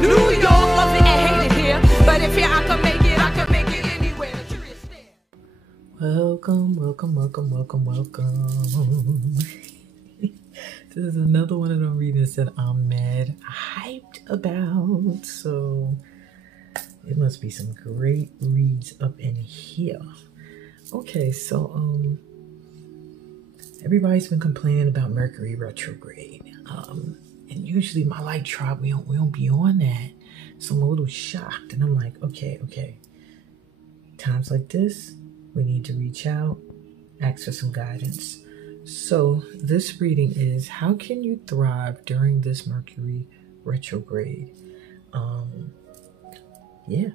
New York, love it and hate it here. But if here I can make it, I can make it anywhere. The truth is there. Welcome. This is another one of them readings that I'm mad hyped about. So it must be some great reads up in here. Okay, so everybody's been complaining about Mercury retrograde. And usually my light tribe, we don't be on that. So I'm a little shocked, and I'm like, okay. Times like this, we need to reach out, ask for some guidance. So this reading is, how can you thrive during this Mercury retrograde? Yeah.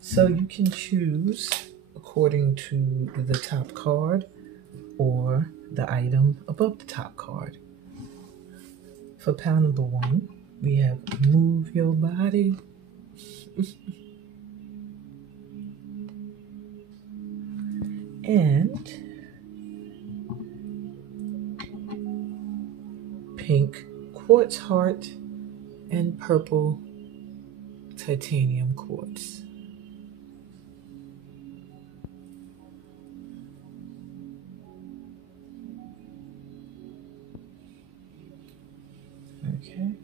So you can choose according to the top card or the item above the top card. For pile number 1, we have move your body. And pink quartz heart and purple titanium quartz. Okay.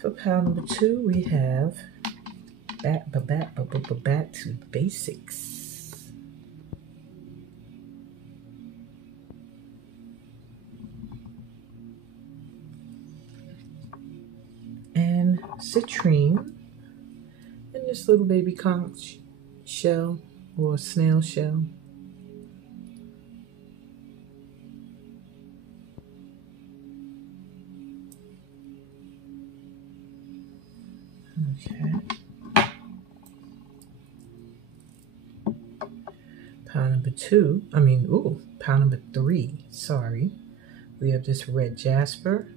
For pile number 2, we have back to basics. And citrine and this little baby conch shell or snail shell. Okay. Pile number 3, sorry. We have this red jasper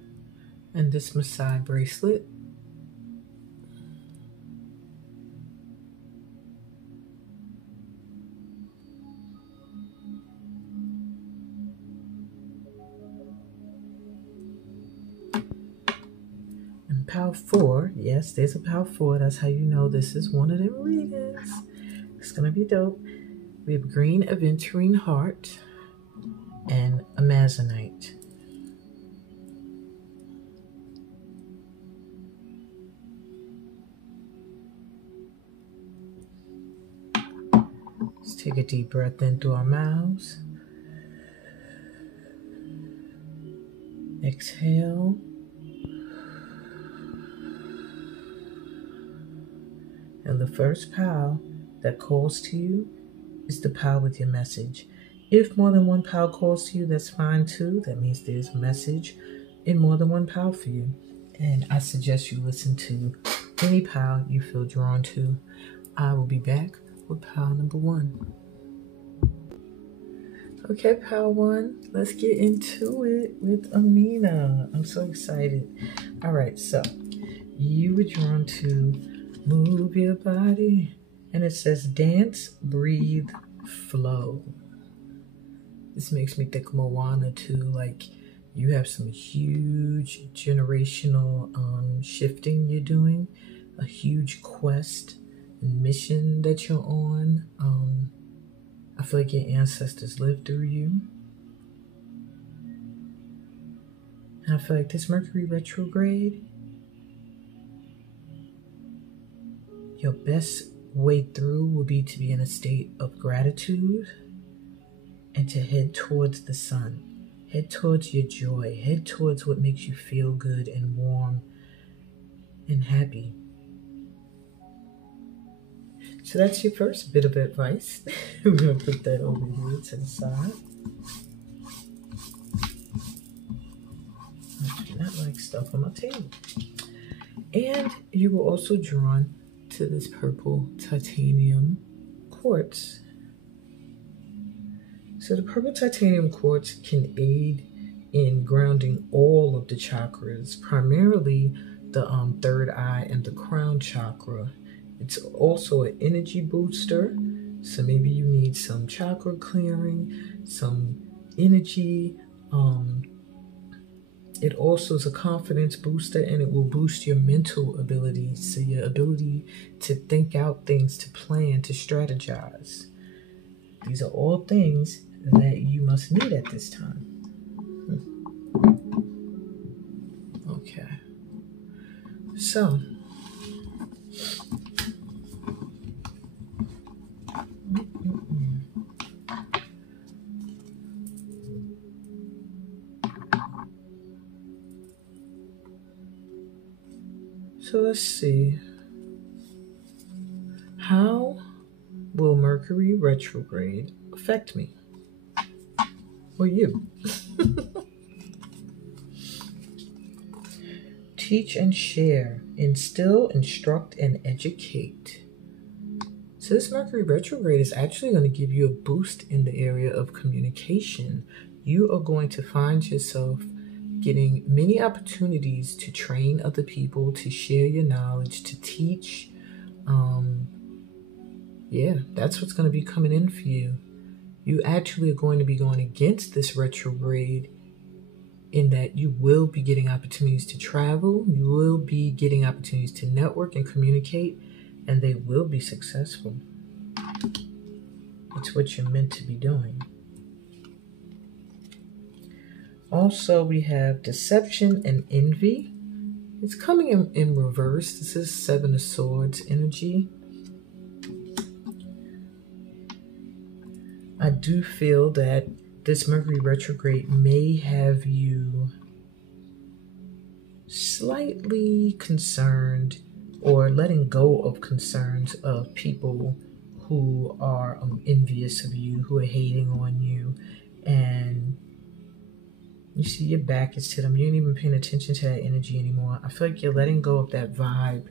and this Maasai bracelet. And pile 4, yes, there's a pile 4. That's how you know this is one of them readings. It's gonna be dope. We have green aventurine heart and amazonite. Let's take a deep breath in through our mouths. Exhale. And the first pile that calls to you is the pile with your message. If more than one pile calls to you, that's fine too. That means there's a message in more than one pile for you. And I suggest you listen to any pile you feel drawn to. I will be back with pile number 1. Okay, pile 1, let's get into it with Amina. I'm so excited. All right, so you were drawn to move your body. And it says dance, breathe, flow. This makes me think of Moana too. Like you have some huge generational shifting you're doing, a huge quest and mission that you're on. I feel like your ancestors lived through you. And I feel like this Mercury retrograde, your best way through will be to be in a state of gratitude and to head towards the sun. Head towards your joy. Head towards what makes you feel good and warm and happy. So that's your first bit of advice. We're going to put that over here to the side. I do not like stuff on my table. And you were also drawn to this purple titanium quartz. So the purple titanium quartz can aid in grounding all of the chakras, primarily the third eye and the crown chakra. It's also an energy booster, so maybe you need some chakra clearing, some energy It also is a confidence booster, and it will boost your mental abilities, so your ability to think out things, to plan, to strategize. These are all things that you must need at this time. Okay. So, let's see. How will Mercury retrograde affect me or you? Teach and share, instill, instruct, and educate. So this Mercury retrograde is actually going to give you a boost in the area of communication. You are going to find yourself getting many opportunities to train other people, to share your knowledge, to teach. Yeah, that's what's going to be coming in for you. You actually are going to be going against this retrograde in that you will be getting opportunities to travel, you will be getting opportunities to network and communicate, and they will be successful. It's what you're meant to be doing. Also, we have deception and envy. It's coming in reverse. This is Seven of Swords energy. I do feel that this Mercury retrograde may have you slightly concerned or letting go of concerns of people who are envious of you, who are hating on you, and you see your back is to them. You ain't even paying attention to that energy anymore. I feel like you're letting go of that vibe.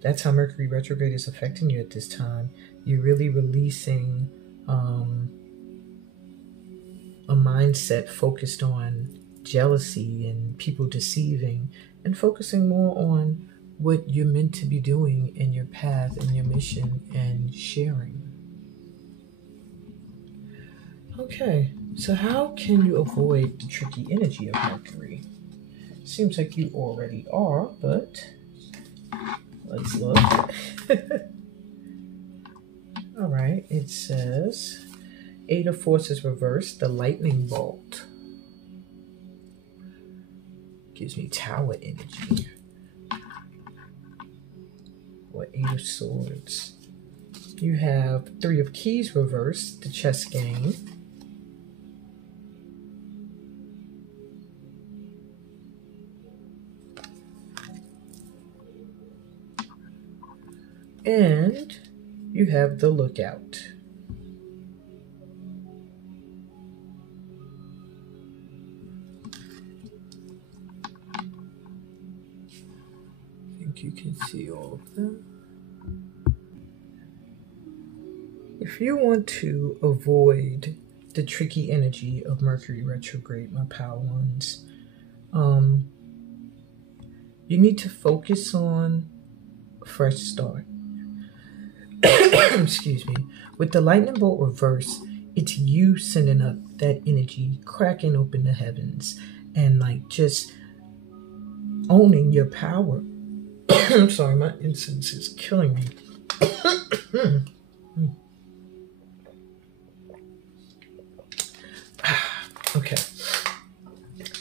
That's how Mercury retrograde is affecting you at this time. You're really releasing a mindset focused on jealousy and people deceiving, and focusing more on what you're meant to be doing in your path and your mission and sharing. Okay, so how can you avoid the tricky energy of Mercury? Seems like you already are, but let's look. All right, it says, Eight of Forces reversed, the lightning bolt. Gives me Tower energy. Or Eight of Swords. You have Three of Keys reversed, the chess game. And you have the Lookout. I think you can see all of them. If you want to avoid the tricky energy of Mercury retrograde, my pal ones, you need to focus on a fresh start. Excuse me. With the lightning bolt reverse, it's you sending up that energy, cracking open the heavens, and like just owning your power. I'm sorry, my incense is killing me. Okay.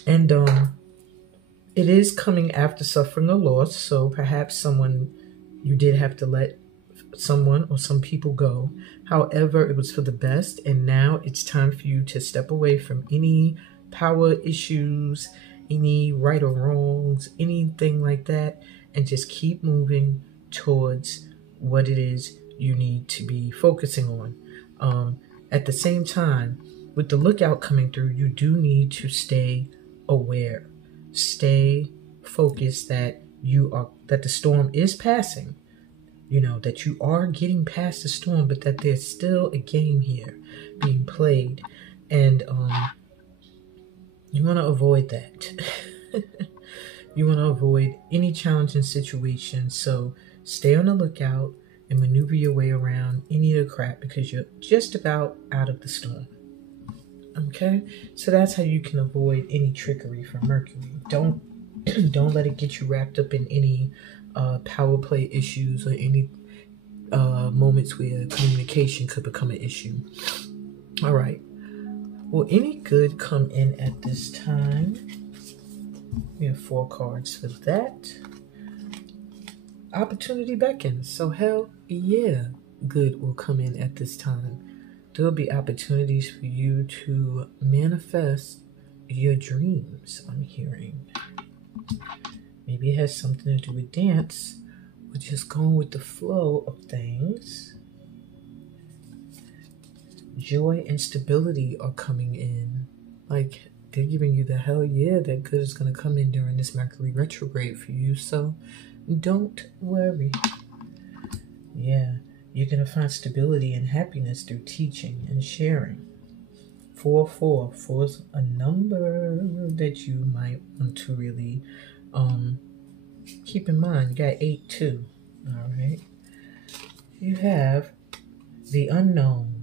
And it is coming after suffering a loss, so perhaps you did have to let someone or some people go. However, it was for the best, and now it's time for you to step away from any power issues, any right or wrongs, anything like that, and just keep moving towards what it is you need to be focusing on. At the same time, with the Lookout coming through, you do need to stay aware, stay focused that the storm is passing. You know, that you are getting past the storm, but that there's still a game here being played. And you want to avoid that. You want to avoid any challenging situation. So stay on the lookout and maneuver your way around any of the crap, because you're just about out of the storm. Okay, so that's how you can avoid any trickery from Mercury. Don't don't let it get you wrapped up in any power play issues or any moments where communication could become an issue. All right. Will any good come in at this time? We have 4 cards for that. Opportunity beckons. So hell yeah, good will come in at this time. There'll be opportunities for you to manifest your dreams, I'm hearing. Maybe it has something to do with dance or just going with the flow of things. Joy and stability are coming in. Like, they're giving you the hell yeah, that good is going to come in during this Mercury retrograde for you. So don't worry. Yeah, you're going to find stability and happiness through teaching and sharing. 4 is a number that you might want to really keep in mind. You got 8 too. All right. You have the unknown.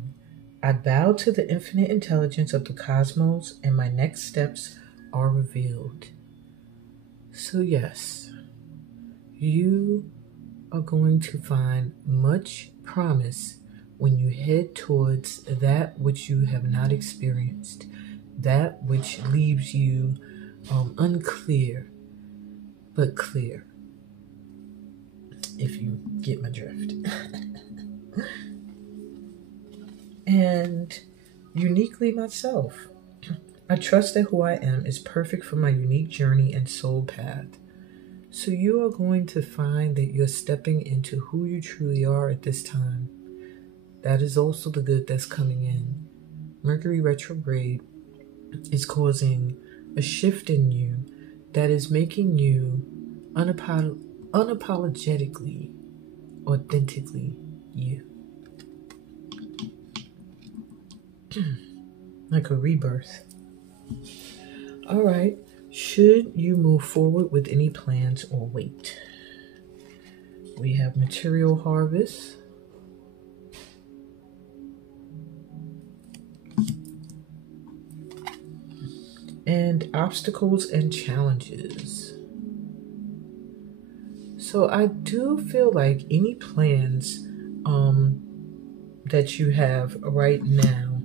I bow to the infinite intelligence of the cosmos, and my next steps are revealed. So yes, you are going to find much promise when you head towards that which you have not experienced, that which leaves you unclear, but clear, if you get my drift. And uniquely myself. I trust that who I am is perfect for my unique journey and soul path. So you are going to find that you're stepping into who you truly are at this time. That is also the good that's coming in. Mercury retrograde is causing a shift in you that is making you unapologetically, authentically you. Like a rebirth. All right. Should you move forward with any plans or wait? We have material harvest. And obstacles and challenges. So I do feel like any plans that you have right now,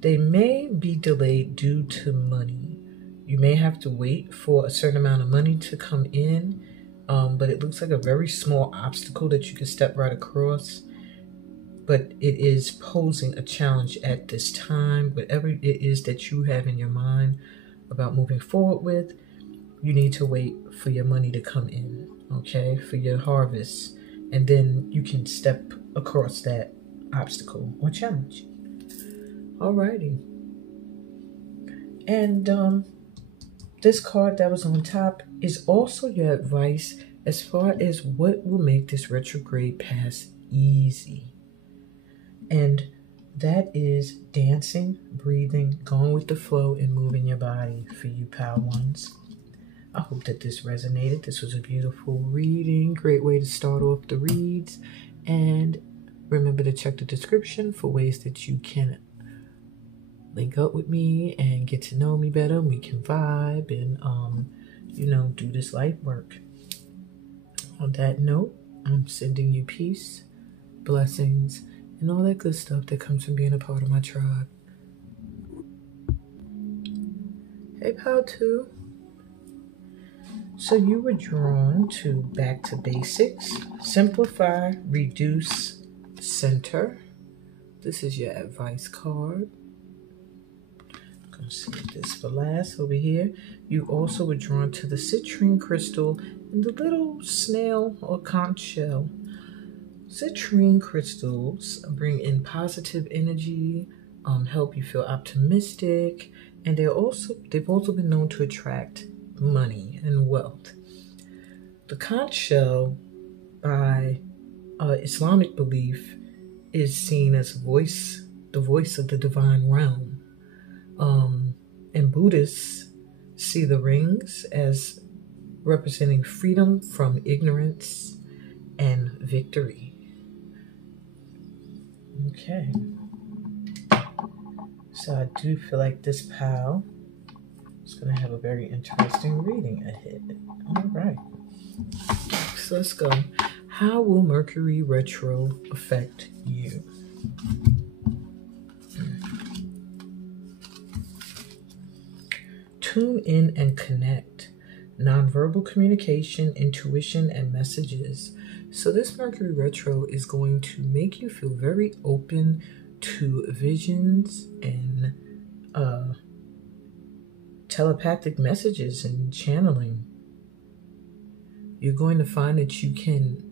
they may be delayed due to money. You may have to wait for a certain amount of money to come in, but it looks like a very small obstacle that you can step right across. But it is posing a challenge at this time. Whatever it is that you have in your mind about moving forward with, you need to wait for your money to come in, okay, for your harvest. And then you can step across that obstacle or challenge. Alrighty. And this card that was on top is also your advice as far as what will make this retrograde pass easy. And that is dancing, breathing, going with the flow, and moving your body for you, pal ones. I hope that this resonated. This was a beautiful reading. Great way to start off the reads. And remember to check the description for ways that you can link up with me and get to know me better. We can vibe and, do this light work. On that note, I'm sending you peace, blessings, and all that good stuff that comes from being a part of my tribe. Hey, pal, too. So you were drawn to back to basics, simplify, reduce, center. This is your advice card. I'm going to save this for last over here. You also were drawn to the citrine crystal and the little snail or conch shell. Citrine crystals bring in positive energy, help you feel optimistic, and they've also been known to attract money and wealth. The conch shell, by Islamic belief, is seen as the voice of the divine realm. And Buddhists see the rings as representing freedom from ignorance and victory. Okay. So I do feel like this pal is going to have a very interesting reading ahead. All right. So let's go. How will Mercury Retro affect you? Tune in and connect. Nonverbal communication, intuition, and messages. So this Mercury Retro is going to make you feel very open to visions and telepathic messages and channeling. You're going to find that you can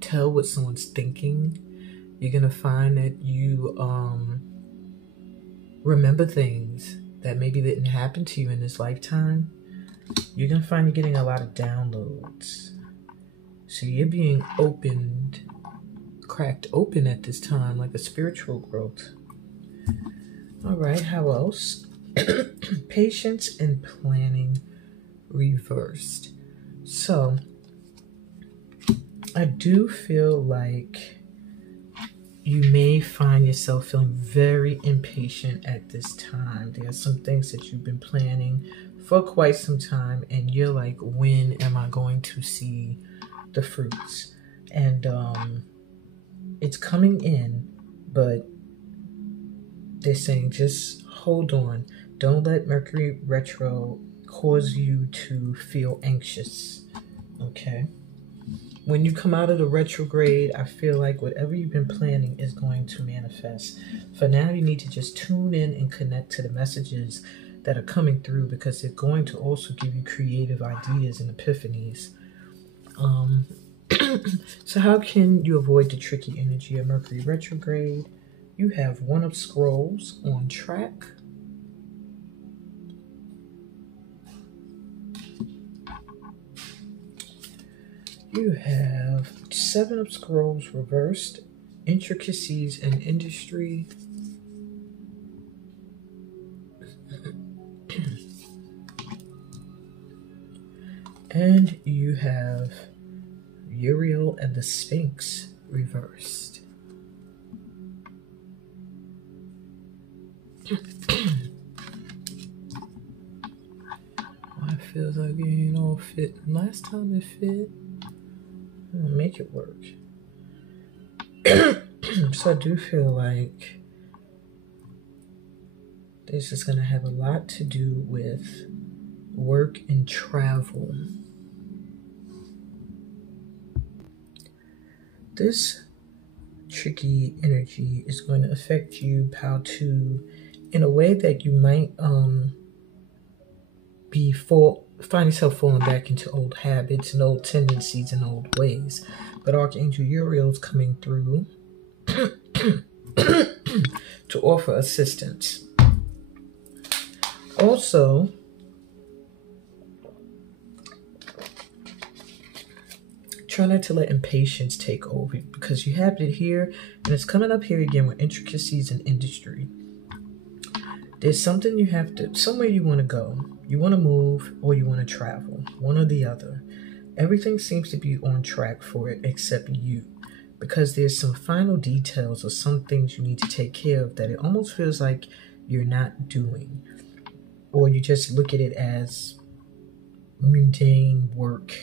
tell what someone's thinking. You're going to find that you remember things that maybe didn't happen to you in this lifetime. You're going to find you're getting a lot of downloads. So you're being opened, cracked open at this time, like a spiritual growth. All right, how else? Patience and planning reversed. So I do feel like you may find yourself feeling very impatient at this time. There are some things that you've been planning for quite some time, and you're like, when am I going to see the fruits? And it's coming in, but they're saying just hold on. Don't let Mercury Retro cause you to feel anxious, okay? When you come out of the retrograde, I feel like whatever you've been planning is going to manifest. For now, you need to just tune in and connect to the messages that are coming through, because they're going to also give you creative ideas and epiphanies. So how can you avoid the tricky energy of Mercury Retrograde? You have One of Scrolls on track. You have Seven of Scrolls reversed, Intricacies in Industry. And you have Uriel and the Sphinx reversed. It feels like it ain't all fit. Last time it fit. I'm gonna make it work. So I do feel like this is gonna have a lot to do with work and travel. This tricky energy is going to affect you, pal, too, in a way that you might find yourself falling back into old habits and old tendencies and old ways. But Archangel Uriel is coming through to offer assistance. Also, try not to let impatience take over, because you have it here and it's coming up here again with Intricacies in Industry. There's something you have to, somewhere you want to go. You want to move or you want to travel, one or the other. Everything seems to be on track for it except you, because there's some final details or some things you need to take care of that it almost feels like you're not doing, or you just look at it as mundane work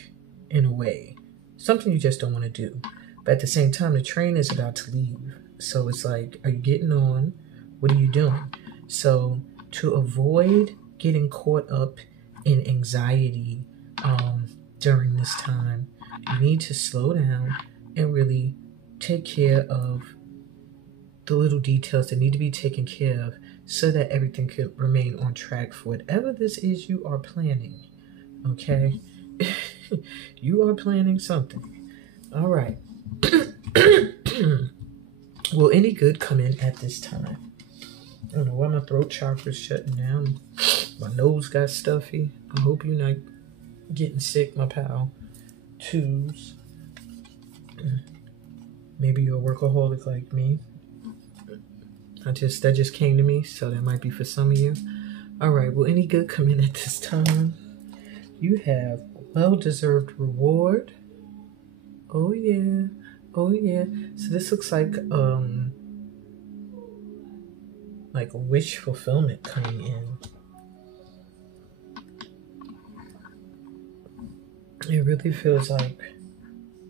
in a way, something you just don't want to do. But at the same time, the train is about to leave, so it's like, are you getting on? What are you doing? So to avoid getting caught up in anxiety during this time, you need to slow down and really take care of the little details that need to be taken care of, so that everything can remain on track for whatever this is you are planning. Okay? You are planning something. All right. Will any good come in at this time? I don't know why my throat chakra is shutting down. My nose got stuffy. I hope you're not getting sick, my pal. Twos. Maybe you're a workaholic like me. That just came to me, so that might be for some of you. All right, will any good come in at this time? You have well-deserved reward. Oh yeah. Oh yeah. So this looks like like wish fulfillment coming in. It really feels like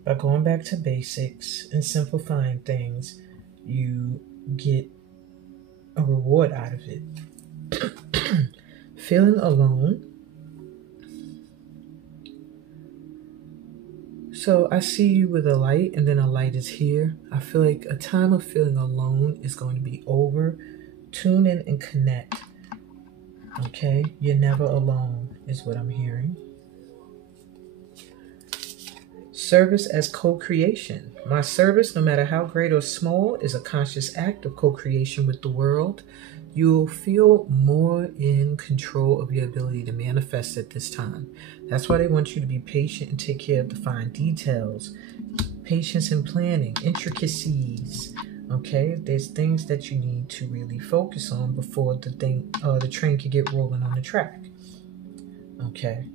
by going back to basics and simplifying things, you get a reward out of it. Feeling alone. So I see you with a light, and then a light is here. I feel like a time of feeling alone is going to be over. Tune in and connect. Okay? You're never alone, is what I'm hearing. Service as co-creation. My service, no matter how great or small, is a conscious act of co-creation with the world. You'll feel more in control of your ability to manifest at this time. That's why they want you to be patient and take care of the fine details. Patience in planning, intricacies. Okay, there's things that you need to really focus on before the train can get rolling on the track. Okay.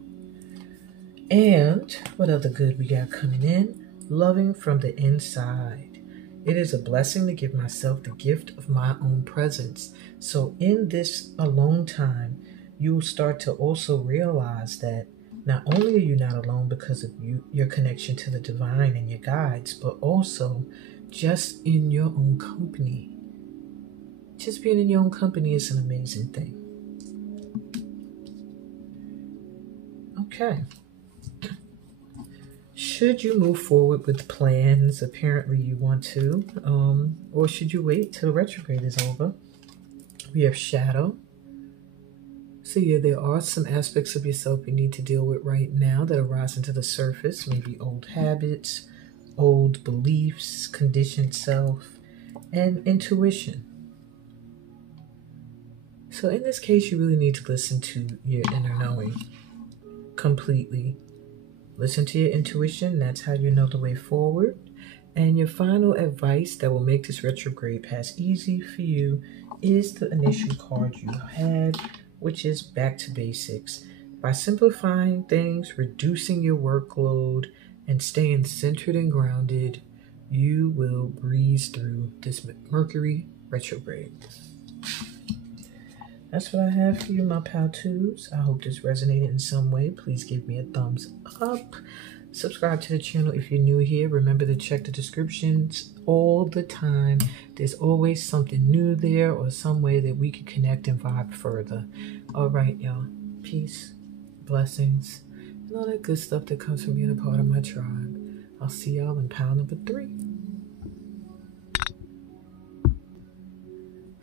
And what other good we got coming in? Loving from the inside. It is a blessing to give myself the gift of my own presence. So in this alone time, you'll start to also realize that not only are you not alone because of your connection to the divine and your guides, but also just in your own company. Just being in your own company is an amazing thing. Okay. Should you move forward with plans? Apparently you want to. Or should you wait till the retrograde is over? We have shadow. So yeah, there are some aspects of yourself you need to deal with right now that are rising to the surface. Maybe old habits, old beliefs, conditioned self, and intuition. So in this case, you really need to listen to your inner knowing completely. Listen to your intuition. That's how you know the way forward. And your final advice that will make this retrograde pass easy for you is the initial card you had, which is back to basics. By simplifying things, reducing your workload, and staying centered and grounded, you will breeze through this Mercury retrograde. That's what I have for you, my pal twos. I hope this resonated in some way. Please give me a thumbs up. Subscribe to the channel if you're new here. Remember to check the descriptions all the time. There's always something new there or some way that we can connect and vibe further. All right, y'all. Peace, blessings, and all that good stuff that comes from being a part of my tribe. I'll see y'all in pile number 3.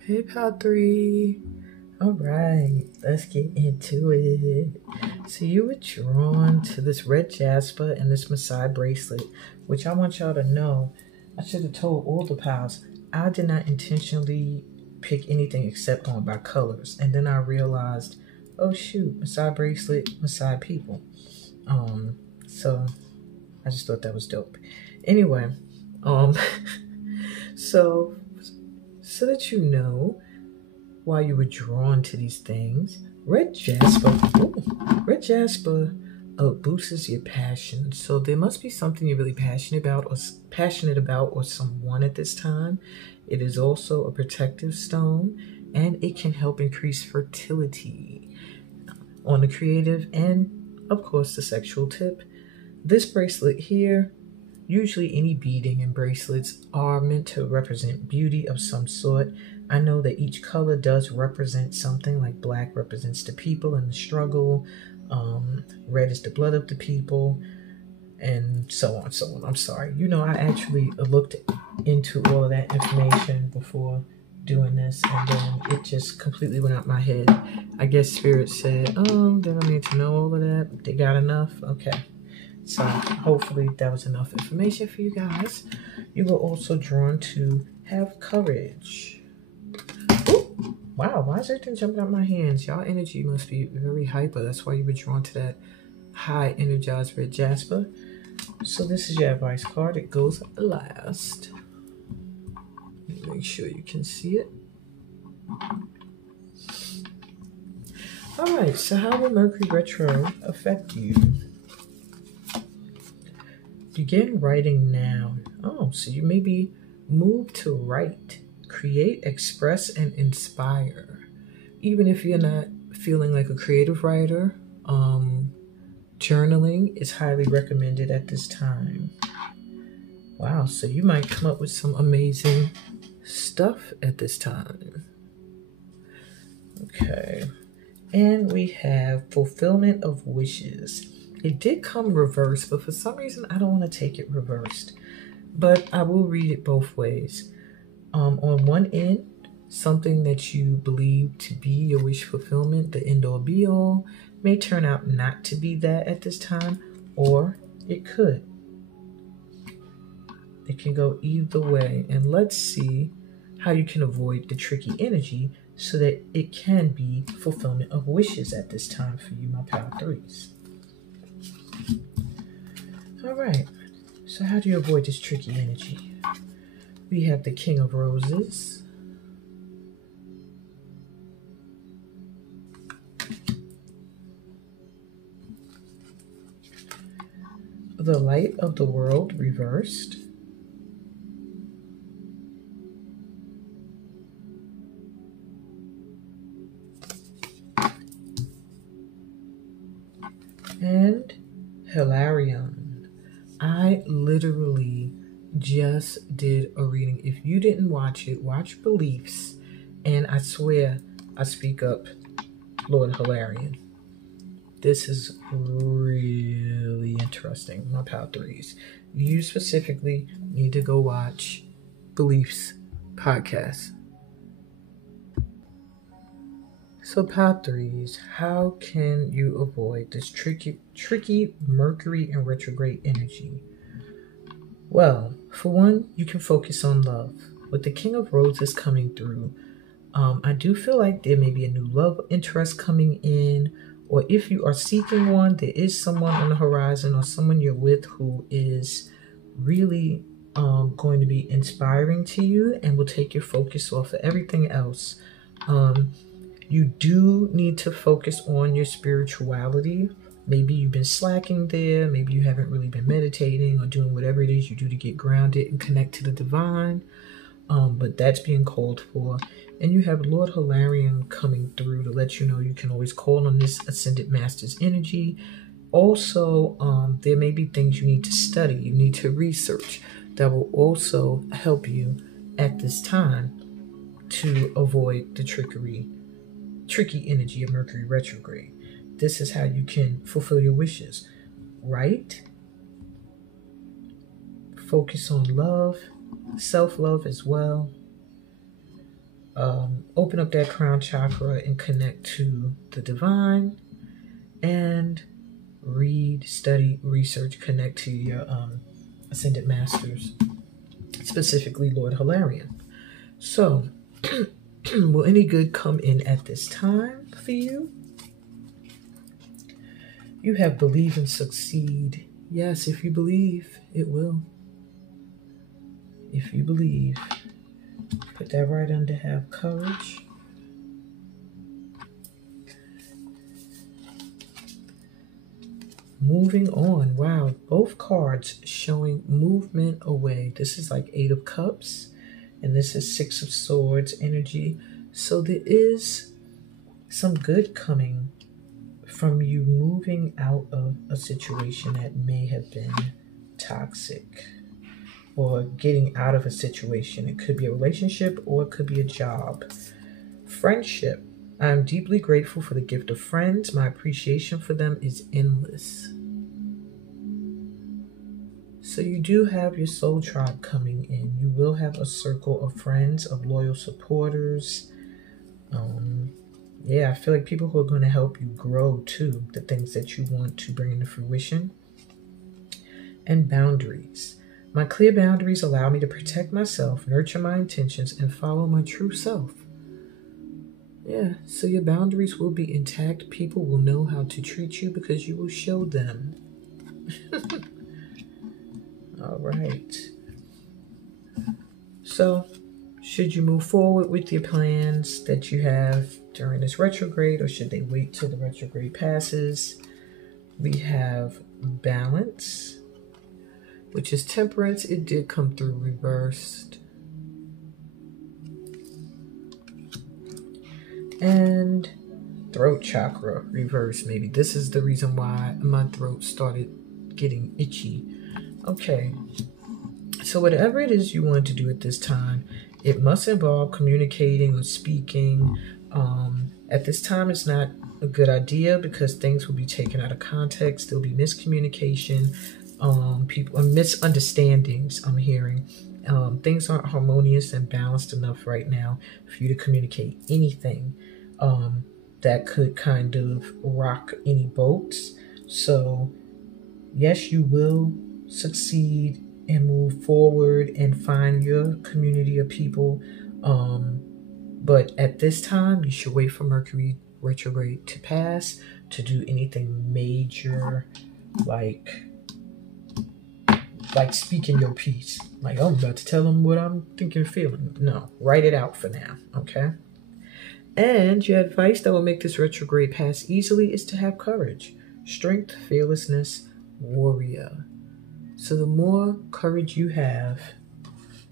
Hey, pile 3. All right, let's get into it. So you were drawn to this red jasper and this Maasai bracelet, which I want y'all to know. I should have told all the pals, I did not intentionally pick anything except going by colors. And then I realized, oh shoot, Maasai bracelet, Maasai people. So I just thought that was dope. Anyway, so that you know why you were drawn to these things, red jasper boosts your passion. So there must be something you're really passionate about or someone at this time. It is also a protective stone, and it can help increase fertility on the creative and, of course, the sexual tip. This bracelet here, usually any beading and bracelets are meant to represent beauty of some sort. I know that each color does represent something, like black represents the people and the struggle. Red is the blood of the people, and so on, so on. I'm sorry. I actually looked into all of that information before doing this, and then it just completely went out my head. I guess Spirit said, oh, they don't need to know all of that. They got enough. Okay. So hopefully that was enough information for you guys. You were also drawn to have courage. Ooh, wow, why is everything jumping out my hands? Y'all energy must be very hyper. That's why you were drawn to that high energized red jasper. So this is your advice card. It goes last. Make sure you can see it. All right, so how will Mercury Retro affect you? Begin writing now. Oh, so you maybe move to write, create, express, and inspire. Even if you're not feeling like a creative writer, journaling is highly recommended at this time. Wow, so you might come up with some amazing stuff at this time. Okay. And we have fulfillment of wishes. It did come reversed, but for some reason I don't want to take it reversed. But I will read it both ways. On one end, something that you believe to be your wish fulfillment, the end all be all, may turn out not to be that at this time, or it could. It can go either way. And let's see how you can avoid the tricky energy so that it can be fulfillment of wishes at this time for you, my Power 3s. All right. So how do you avoid this tricky energy? We have the King of Roses. The Light of the World reversed. And Hilarion. I literally just did a reading. If you didn't watch it, watch Beliefs. And I swear I speak up, Lord Hilarion. This is really interesting, my Power 3s. You specifically need to go watch Beliefs podcast. So Power 3s, how can you avoid this tricky Mercury and retrograde energy? Well, for one, you can focus on love. With the King of Roses coming through, I do feel like there may be a new love interest coming in, or if you are seeking one, there is someone on the horizon or someone you're with who is really going to be inspiring to you and will take your focus off of everything else. You do need to focus on your spirituality. Maybe you've been slacking there. Maybe you haven't really been meditating or doing whatever it is you do to get grounded and connect to the divine. But that's being called for. And you have Lord Hilarion coming through to let you know you can always call on this Ascended Master's energy. Also, there may be things you need to study. You need to research that will also help you at this time to avoid the tricky energy of Mercury retrograde. This is how you can fulfill your wishes. Write. Focus on love, self-love as well. Open up that crown chakra and connect to the divine. And read, study, research, connect to your Ascended Masters, specifically Lord Hilarion. So, will any good come in at this time for you? You have believe and succeed. Yes, if you believe, it will. If you believe, put that right under have courage. Moving on. Wow, both cards showing movement away. This is like 8 of Cups. And this is 6 of Swords energy. So there is some good coming from you moving out of a situation that may have been toxic, or getting out of a situation. It could be a relationship or it could be a job. Friendship. I am deeply grateful for the gift of friends. My appreciation for them is endless. So you do have your soul tribe coming in. You will have a circle of friends, of loyal supporters. Yeah, I feel like people who are going to help you grow too, the things that you want to bring into fruition. And boundaries. My clear boundaries allow me to protect myself, nurture my intentions, and follow my true self. Yeah, so your boundaries will be intact. People will know how to treat you because you will show them. All right. So, should you move forward with your plans that you have during this retrograde, or should they wait till the retrograde passes? We have balance, which is temperance. It did come through reversed. And throat chakra reverse. Maybe this is the reason why my throat started getting itchy. Okay, so whatever it is you want to do at this time, it must involve communicating or speaking. At this time, it's not a good idea because things will be taken out of context. There'll be miscommunication, people misunderstandings. I'm hearing things aren't harmonious and balanced enough right now for you to communicate anything that could kind of rock any boats. So yes, you will succeed and move forward and find your community of people. But at this time, you should wait for Mercury retrograde to pass to do anything major, like speaking your piece. Like, oh, I'm about to tell them what I'm thinking and feeling. No, write it out for now, okay? And your advice that will make this retrograde pass easily is to have courage, strength, fearlessness, warrior. So the more courage you have,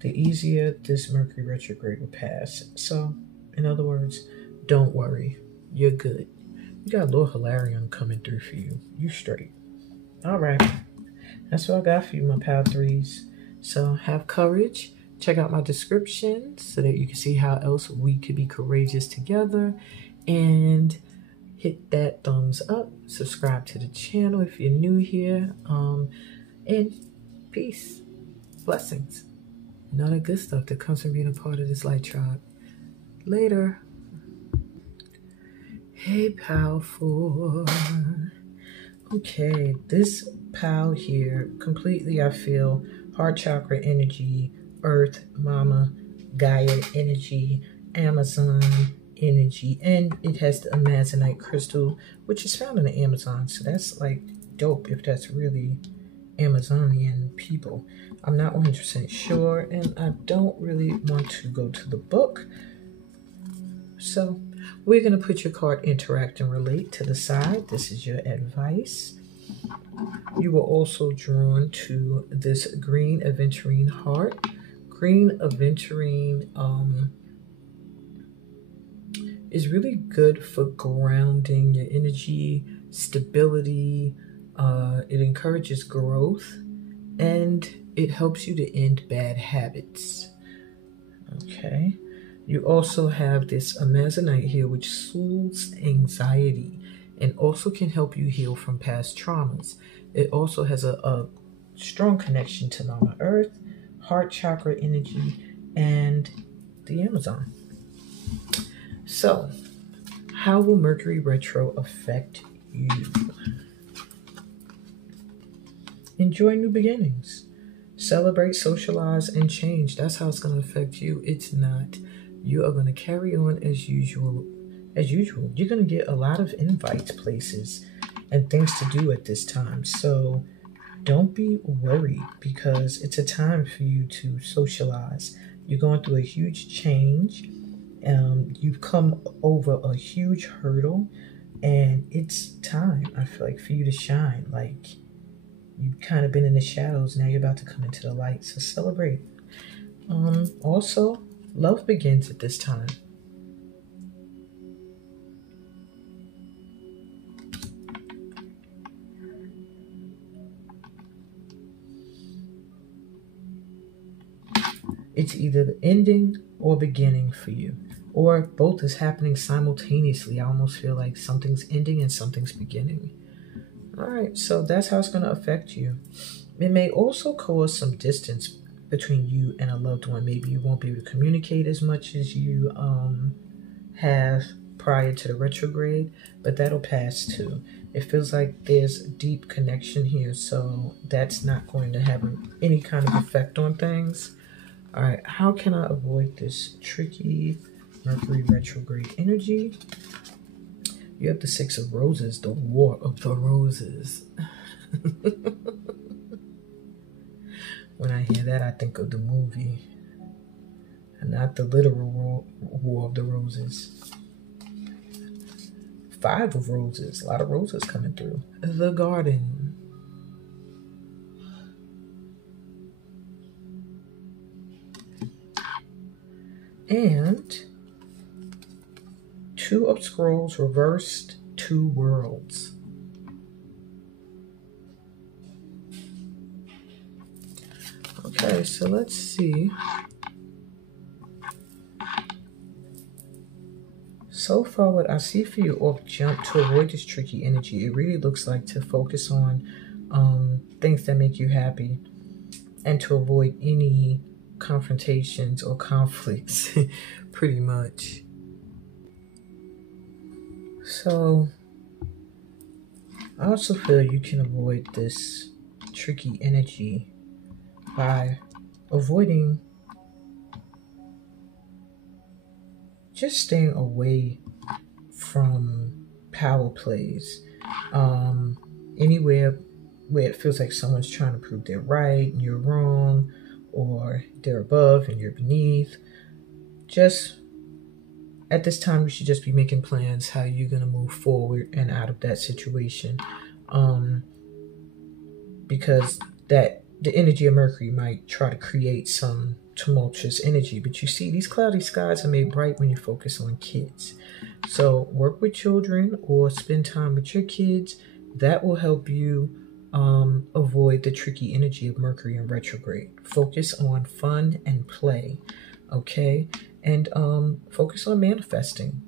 the easier this Mercury retrograde will pass. So, in other words, don't worry. You're good. You got Lord Hilarion coming through for you. You straight. All right. That's what I got for you, my pal threes. So have courage. Check out my description so that you can see how else we could be courageous together. And hit that thumbs up. Subscribe to the channel if you're new here. And peace. Blessings. And all that good stuff that comes from being a part of this light tribe. Later. Hey, pal 4. Okay, this pal here, completely, I feel, heart chakra energy, earth, mama, Gaia energy, Amazon energy, and it has the Amazonite crystal, which is found in the Amazon. So that's like dope if that's really Amazonian people. I'm not 100% sure, and I don't really want to go to the book. So we're going to put your card interact and relate to the side. This is your advice. You were also drawn to this green aventurine heart. Green aventurine is really good for grounding your energy, stability. It encourages growth, and it helps you to end bad habits. Okay. You also have this Amazonite here, which soothes anxiety and also can help you heal from past traumas. It also has a strong connection to Mama Earth, heart chakra energy, and the Amazon. So, how will Mercury retro affect you? Enjoy new beginnings. Celebrate, socialize, and change. That's how it's going to affect you. It's not. You are going to carry on as usual. You're going to get a lot of invites, places, and things to do at this time. So don't be worried because it's a time for you to socialize. You're going through a huge change. You've come over a huge hurdle, and it's time, I feel like, for you to shine. Like, you've kind of been in the shadows. Now you're about to come into the light. So celebrate. Also, love begins at this time. It's either the ending or beginning for you, or both is happening simultaneously. I almost feel like something's ending and something's beginning. All right, so that's how it's going to affect you. It may also cause some distance between you and a loved one. Maybe you won't be able to communicate as much as you have prior to the retrograde, but that'll pass too. It feels like there's deep connection here, so that's not going to have any kind of effect on things. All right, how can I avoid this tricky Mercury retrograde energy? You have the 6 of Roses, the War of the Roses. When I hear that, I think of the movie, and not the literal War of the Roses. 5 of Roses, a lot of roses coming through. The Garden. And Two of Scrolls reversed, two worlds. Okay, so let's see. So far, what I see for you off jump to avoid this tricky energy, it really looks like to focus on things that make you happy and to avoid any confrontations or conflicts, pretty much. So I also feel you can avoid this tricky energy by avoiding, just staying away from power plays. Anywhere where it feels like someone's trying to prove they're right and you're wrong, or they're above and you're beneath. Just at this time, you should just be making plans how you're going to move forward and out of that situation. Because the energy of Mercury might try to create some tumultuous energy. But you see, these cloudy skies are made bright when you focus on kids. So work with children or spend time with your kids. That will help you avoid the tricky energy of Mercury in retrograde. Focus on fun and play, okay? And focus on manifesting.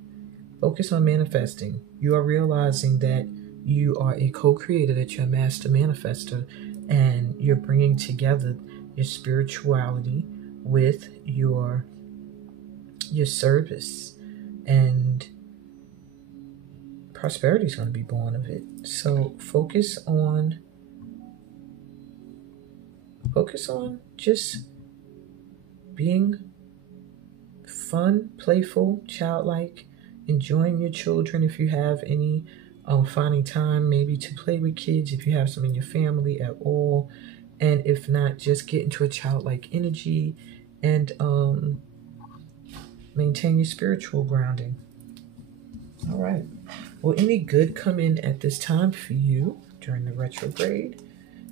Focus on manifesting. You are realizing that you are a co-creator, that you're a master manifester, and you're bringing together your spirituality with your service, and prosperity is going to be born of it. So focus on just being fun, playful, childlike, enjoying your children if you have any, finding time maybe to play with kids if you have some in your family at all, and if not, just get into a childlike energy and maintain your spiritual grounding. All right. Will any good come in at this time for you during the retrograde?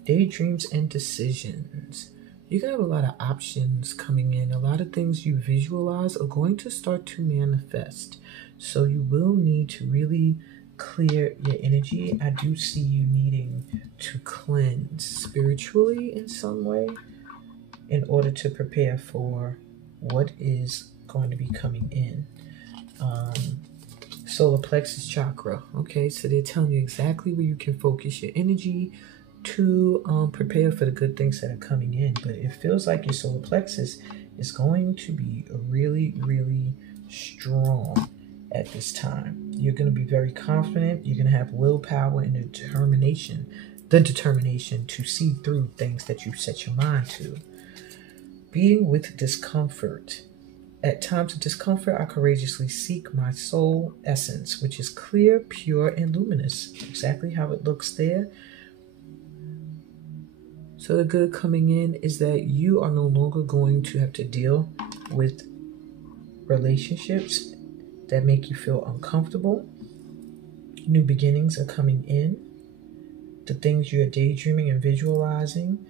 Daydreams and decisions. You're going to have a lot of options coming in. A lot of things you visualize are going to start to manifest. So you will need to really clear your energy. I do see you needing to cleanse spiritually in some way in order to prepare for what is going to be coming in. Solar plexus chakra. Okay, so they're telling you exactly where you can focus your energy to prepare for the good things that are coming in. But it feels like your solar plexus is going to be really, really strong at this time. You're going to be very confident. You're going to have willpower and the determination to see through things that you set your mind to. Being with discomfort. At times of discomfort, I courageously seek my soul essence, which is clear, pure, and luminous. Exactly how it looks there. So the good coming in is that you are no longer going to have to deal with relationships that make you feel uncomfortable. New beginnings are coming in. The things you're daydreaming and visualizing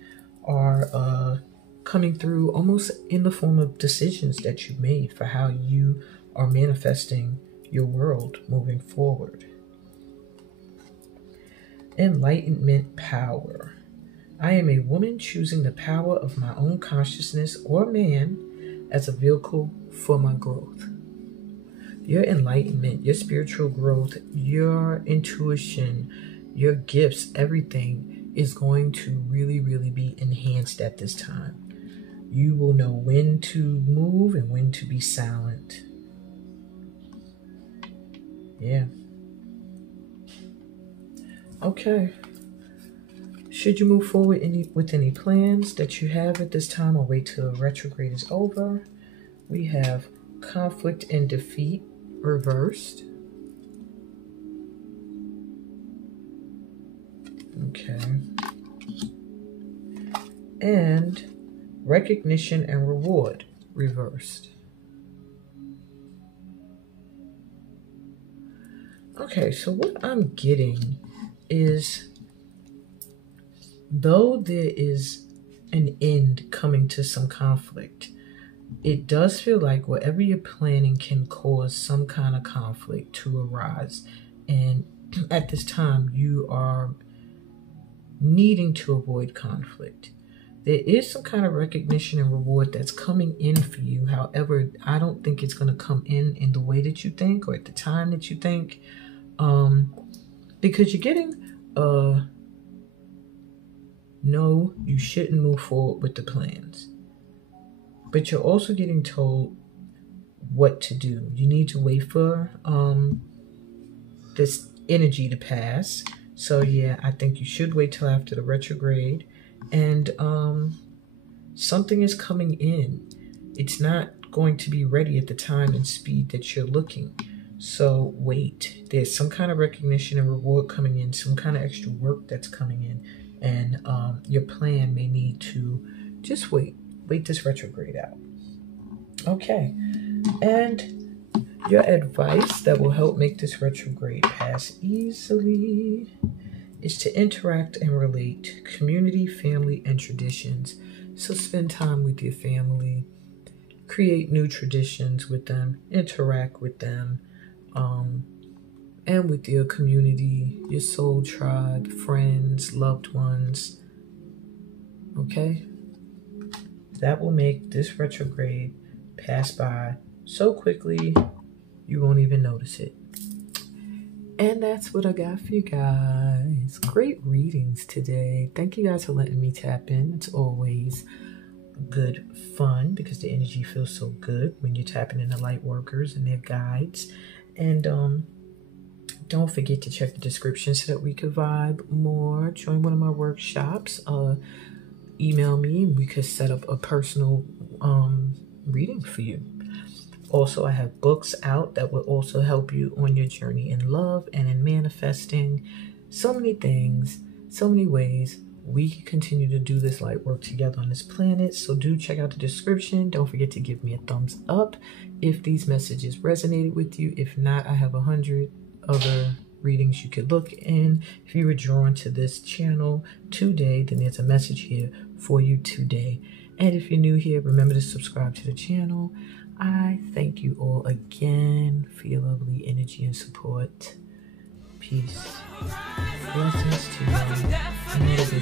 are coming through almost in the form of decisions that you made for how you are manifesting your world moving forward. Enlightenment power. I am a woman choosing the power of my own consciousness or man as a vehicle for my growth. Your enlightenment, your spiritual growth, your intuition, your gifts, everything is going to really, really be enhanced at this time. You will know when to move and when to be silent. Yeah. Okay. Should you move forward with any plans that you have at this time or wait till retrograde is over? We have conflict and defeat reversed. Okay. And recognition and reward reversed. Okay, so what I'm getting is, though there is an end coming to some conflict, it does feel like whatever you're planning can cause some kind of conflict to arise. And at this time, you are needing to avoid conflict. There is some kind of recognition and reward that's coming in for you. However, I don't think it's going to come in the way that you think or at the time that you think, because you're getting no, you shouldn't move forward with the plans. But you're also getting told what to do. You need to wait for this energy to pass. So yeah, I think you should wait till after the retrograde. And something is coming in. It's not going to be ready at the time and speed that you're looking. So wait. There's some kind of recognition and reward coming in, some kind of extra work that's coming in. And your plan may need to just wait this retrograde out. Okay. And your advice that will help make this retrograde pass easily is to interact and relate community, family, and traditions. So spend time with your family, create new traditions with them, interact with them, and with your community, your soul tribe, friends, loved ones. Okay? That will make this retrograde pass by so quickly you won't even notice it. And that's what I got for you guys. Great readings today. Thank you guys for letting me tap in. It's always good fun because the energy feels so good when you're tapping into light workers and their guides. And don't forget to check the description so that we could vibe more. Join one of my workshops. Email me and we could set up a personal reading for you. Also, I have books out that will also help you on your journey in love and in manifesting. So many things, so many ways we can continue to do this light work together on this planet. So do check out the description. Don't forget to give me a thumbs up if these messages resonated with you. If not, I have 100 other readings you could look in. If you were drawn to this channel today, then there's a message here for you today. And if you're new here, remember to subscribe to the channel. I thank you all again for your lovely energy and support. Peace. Blessings to you.